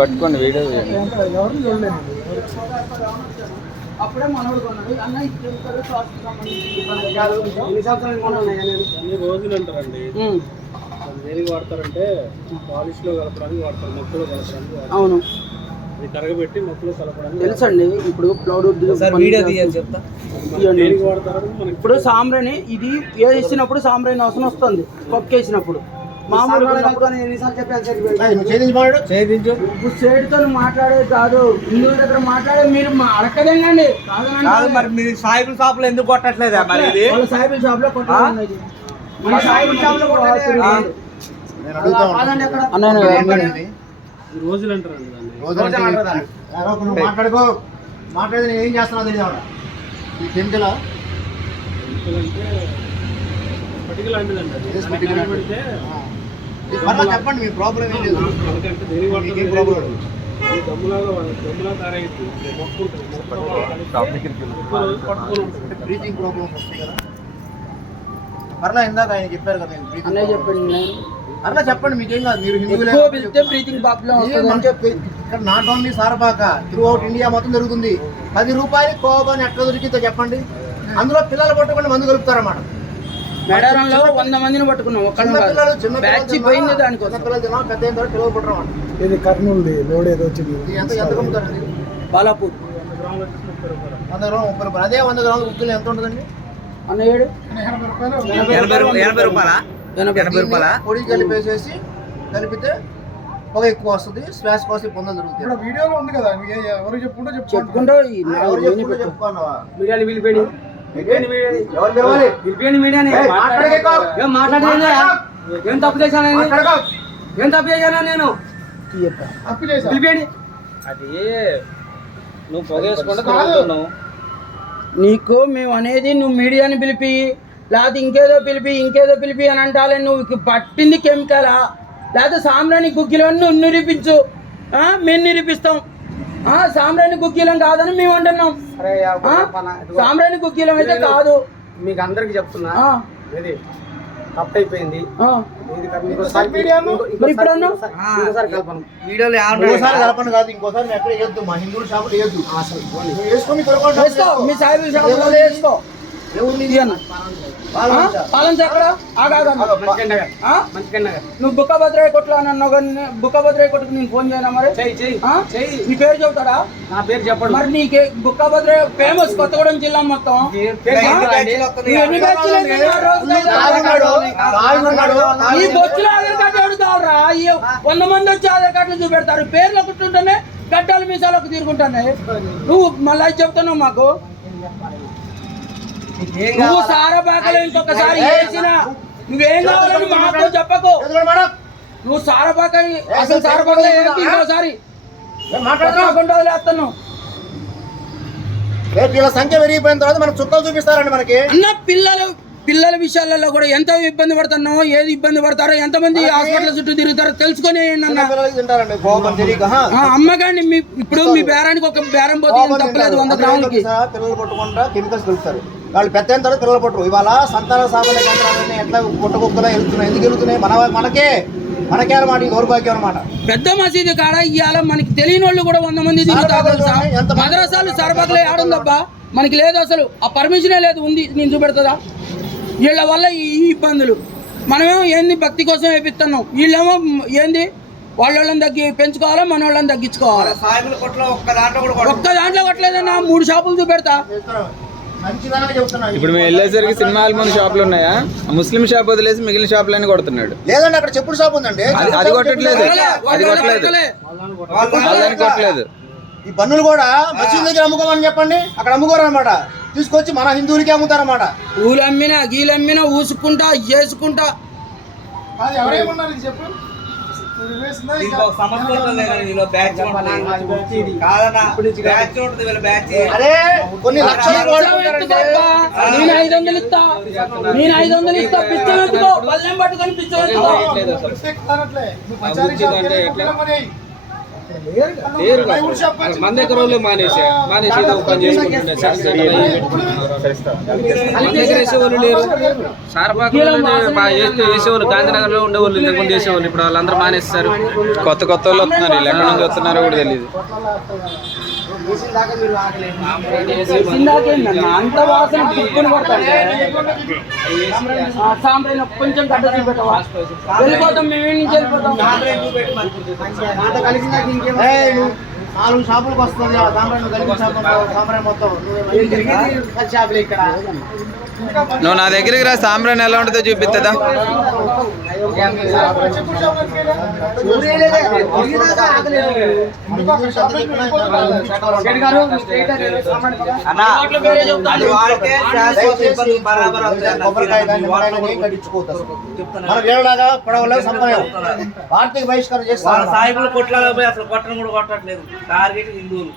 పట్టుకోండి వీడియో అప్పుడే మనోడు కొన్నాడు అన్న ఎన్ని రోజులు అంటారండి దేనికి వాడతారంటే పాలిష్ లో కలపడానికి వాడతారు, మొక్కలో కలపడానికి. అవును, అది కరగబెట్టి మొక్కలో కలపడానికి తెలుసండి. ఇప్పుడు ప్లౌడ్ వీడియో తీయాలి చెప్తా. దేనికి వాడతారని మనకి ఇప్పుడు సాంబ్రాణి ఇది వేసినప్పుడు సాంబ్రాణి వాసన వస్తుంది. పక్కేసినప్పుడు మామూలుగా ఇప్పుడు సేటుతో మాట్లాడేది కాదు, హిందువుల దగ్గర మాట్లాడే మీరు అడక్కదేండి. మరి మీరు సాయిబుల్ షాప్ లో ఎందుకు కొట్టట్లేదా? మరి ఇది సాయిబుల్ షాప్ లో కొట్టాలి, మన సాయిబుల్ షాప్ లో రోజులు అంటారండి దాన్ని. మాట్లాడుకో, మాట్లాడేది నేను ఏం చేస్తున్నా తెలియదు. ఈ కెమికల్ అంటే పటిక లాంటిదండి అది. పెడితే చెప్పండి, మీ ప్రాబ్లం ఏం లేదు. మనకంటే దేనికి వాడతారు ప్రాబ్లం దమ్ములాగా తయారైంది. మొక్క ఉంటుంది, పట్టుకొని ఉంటుంది. బ్రీతింగ్ ప్రాబ్లమ్స్ వస్తాయి కదా. పర్లా ఇందాక ఆయన చెప్పారు కదా, అనే చెప్పండి. అట్లా చెప్పండి, మీకేం కాదు. మీరు హిందువులే బ్రీతింగ్ ప్రాబ్లం చెప్పి ఇక్కడ not only Sarapaka, through out India మొత్తం జరుగుతుంది. 10 రూపాయలు కోబాని ఎట్లా దొరికిందో చెప్పండి. అందులో పిల్లలు పట్టుకుని మందు కలుపుతారన్నమాట. మేడారంలో 100 మందిని పట్టుకున్నాం. చిన్న పోయింది దానికోసం. పిల్లలు తిన్నా పెద్ద అయిన తర్వాత పిల్లలు పట్టడం. ఇది కర్నూలు లోడ్ ఏదో వచ్చింది. ఎంత కమ్ముతారండి? బాలాపూర్ 100 గ్రాములు 30 రూపాయలు. అదే 100 గ్రాములు ఉప్పులు ఎంత ఉంటుందండి? అన్న 7 80 రూపాయలా? పొడి కలిపేసేసి కలిపితే పొగ ఎక్కువ వస్తుంది, శ్వాస కోసం ఇబ్బందులు జరుగుతాయి. వీడియోలో ఉంది కదా, ఎవరు చెప్పుకుంటూ చెప్పుకుంటూ చెప్పుకున్నావా? మీడియాని పిలిపేడి మీడియాని ఏం తప్పు చేశాను, ఏం తప్పు చేశానా నేను? పిలిపేడి అది నువ్వు పొగేసుకుంటూ నీకు మేము అనేది నువ్వు మీడియాని పిలిపి లేకపోతే ఇంకేదో పిలిపి అని అంటాలే. నువ్వు పట్టింది కెమికలా లేకపోతే సాంబ్రాణి గుగ్గిలని నువ్వు నిరూపించు, మేము నిరూపిస్తాం. సాంబ్రాణి గుగ్గిలం కాదని మేము అంటున్నాం. సాంబ్రాణి గుగ్గిలం అయితే కాదు. మీకు అందరికి చెప్తున్నా, తప్పు అయిపోయింది. ఇంకోసారి కలపను కాదు, ఇంకోసారి ఎక్కడ వేయద్దు. మా హిందువుల షాపులు వేయద్దు. మీ సాయిబుల్ షాపులో వేసుకో. పాలన ఎక్కడ? నువ్వు బుక్కభద్రయ్య కొట్లు అని అన్నావు కానీ బుక్కభద్రయ్య కొట్టుకు నేను ఫోన్ చేయనా? మరి నీ పేరు చెబుతాడా? నా పేరు చెప్పండి. మరి నీకే బుక్కభద్రయ్య ఫేమస్ కొత్తగూడెం జిల్లా మొత్తం. ఎన్ని బ్యాచ్లు ఈ బొచ్చులో ఆధార్ కార్డు అడుగుతావురా? 100 మంది వచ్చి ఆధార్ కార్డులు చూపెడతారు. పేర్లు ఒకటి ఉంటేనే గడ్డాలు మీసాలకు తీరుకుంటానే. నువ్వు మళ్ళీ చెప్తున్నావు మాకు. నువ్వు సారపాకలో ఇంకొకసారి వేసినా నువ్వేం కావాలని మాకు చెప్పకు. నువ్వు సారపాక అసలు సారపాకలో ఇంకోసారి వదిలేస్తున్నావు. వీళ్ళ సంఖ్య పెరిగిపోయిన తర్వాత మనకు చుక్కలు చూపిస్తారండి. మనకి అన్న పిల్లల విషయాలలో కూడా ఎంత ఇబ్బంది పడుతున్నామో, ఏది ఇబ్బంది పడతారో, ఎంతమంది హాస్పిటల్ చుట్టూ తిరుగుతారో తెలుసుకొని అమ్మగాండి. ఇప్పుడు మీ బేరానికి ఒక బేరం పోతే తప్పలేదు 100 గ్రాములకి. పిల్లలు పట్టుకుంటా కెమికల్స్ కలుపుతారు. వాళ్ళు పెద్ద అయిన తర్వాత పిల్లలు పట్టరు. ఇవాళ సంతాన సాఫల్య కేంద్రాలన్నీ ఎట్లా పుట్టగొక్కలా వెళ్తున్నాయి. ఎందుకు వెళ్తున్నాయి? మనకే అన్నమాట. ఈ దౌర్భాగ్యం అనమాట. పెద్ద మసీదు కాడ ఇవాళ మనకి తెలియని వాళ్ళు కూడా 100 మంది తిరుగుతారు. మద్రసాలు సరబతులు ఆడుందబ్బా, మనకి లేదు అసలు. ఆ పర్మిషనే లేదు. ఉంది, నేను చూపెడుతుందా? వీళ్ళ వల్ల ఈ ఇబ్బందులు. మనమేమో ఏంది భక్తి కోసం వేపిస్తున్నాం, వీళ్ళేమో ఏంది వాళ్ళని పెంచుకోవాలా, మన వాళ్ళని తగ్గించుకోవాలా. ఒక్క దాంట్లో కొట్టలేదన్నా 3 షాపులు చూపెడతా. ఇప్పుడు మేము వెళ్ళేసరికి సినిమా హాల్ ముందు షాపులు ఉన్నాయా? ముస్లిం షాప్ వదిలేసి మిగిలిన షాపులన్నీ కొడుతున్నాడు. లేదండి, అక్కడ చెప్పుడు షాప్ ఉందండి. అది కొట్టట్లేదు. కొట్టలేదు. ఈ బన్నులు కూడా మసీదు దగ్గర అమ్ముకోమని చెప్పండి. అక్కడ అమ్ముకోరు అనమాట. తీసుకొచ్చి మన హిందువులకి అమ్ముతారన్నమాట. ఊలు అమ్మినా గీలమ్మినా ఊసుకుంటా చేసుకుంటా. చెప్పు. కొన్ని లక్షలు నేను 500 ఇస్తా, పిచ్చం ఎత్తుకో, పల్లెం పట్టుకొని పిచ్చం ఎత్తుకో. లేరు కదా. మన దగ్గర వాళ్ళు మానేసి ఏదో ఒక పని చేసుకుంటుండే సార్ మన దగ్గర వేసేవాళ్ళు లేరు. సారపాకలో వేసేవాళ్ళు గాంధీనగర్ లో ఉండేవాళ్ళు ఇంతకుముందు వేసేవాళ్ళు. ఇప్పుడు వాళ్ళందరూ మానేస్తారు. కొత్త కొత్త వాళ్ళు వస్తున్నారు, వీళ్ళు ఎక్కడి నుంచి వస్తున్నారో కూడా తెలియదు. వేసిందాకేందన్న అంత వాసన పుక్కుని కొడతాను. సాంబ్రాయిని కొంచెం గడ్డ చూపెట్టవా? వెళ్ళిపోతాం, మేము నుంచి వెళ్ళిపోతాం. ఏయ్, నువ్వు 4 షాపులకు వస్తుంది సాంబ్రాణి కలిపి సాంబ్రాణి మొత్తం షాపులు ఇక్కడ. నువ్వు నా దగ్గరికి రా, సాంబ్రాన్ ఎలా ఉంటుందో చూపిస్తుందా? కొబ్బరికాయ మనం ఏడాగా పడవలేవు సంపలేవు. ఆర్థిక బహిష్కరణ చేస్తారు. సాయిబులు కొట్లాగా పోయి అసలు కొట్టను కూడా కొట్టట్లేదు. టార్గెట్ హిందువులు.